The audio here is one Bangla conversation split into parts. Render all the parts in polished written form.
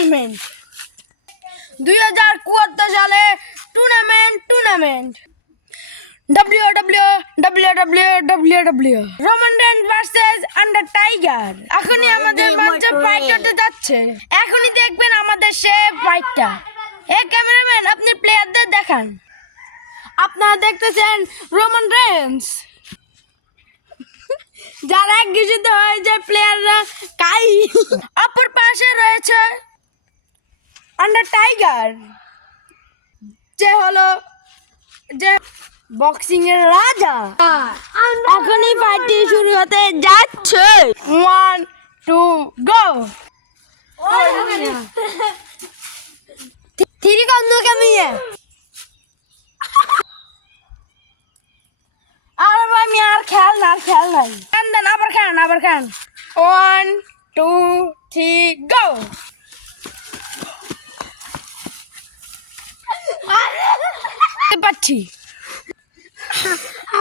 টুর্নামেন্ট 2074 সালে tournament WWE Roman Reigns versus under tiger এখনই আমাদের মঞ্চে ফাইট করতে যাচ্ছে। এখনই দেখবেন আমাদের সে ফাইটটা। ক্যামেরাম্যান, আপনি প্লেয়ারদের দেখান। আপনারা দেখতেছেন রোমান রেন্স, যারা ঘোষিত হয় যে প্লেয়াররা কাই। অপর পাশে রয়েছে আন্ডার টাইগার, যে বক্সিং এর রাজা। এখনই পার্টি শুরু হতে যাচ্ছে। 1 2 গো। থ্রি কত কেমিয়ে আর ভাই আমি আর খেল নাই দেন আবার খান 1 2 3 গো। পাচ্ছি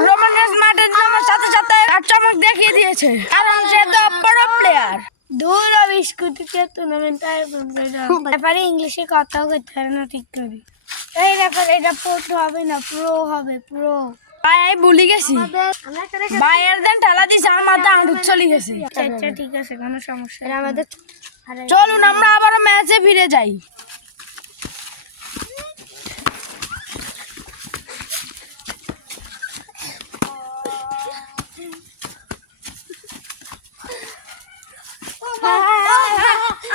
রোমান রেন্স মাঠের নামার সাথে সাথে চমক দেখিয়ে দিয়েছে, কারণ সে তো বড় প্লেয়ার। দূর বিস্কুটিতে টুর্নামেন্ট ব্যাপারে ইংলিশে কথাও করতে পারে না ঠিক করে। এই ব্যাপারে এটা প্রো হবে না, প্রো হবে প্রো। ভাই ভুলে গেছি, ভাইয়ের দেন ঠেলা দিছে, আমার মাথা আঁটুক চলে গেছে। আচ্ছা ঠিক আছে, কোনো সমস্যা নেই। আমাদের চলুন আমরা আবারও ম্যাচে ফিরে যাই।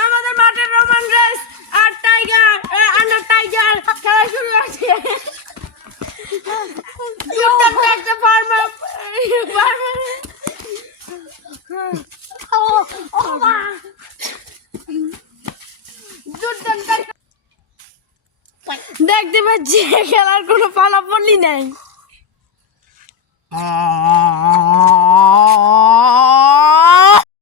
আমাদের মাঠের রোমান রেন্স আর আন্ডার টাইগার খেলা শুরু হয়েছে। দেখতে পাচ্ছি খেলার কোনো ফলাফলই নাই।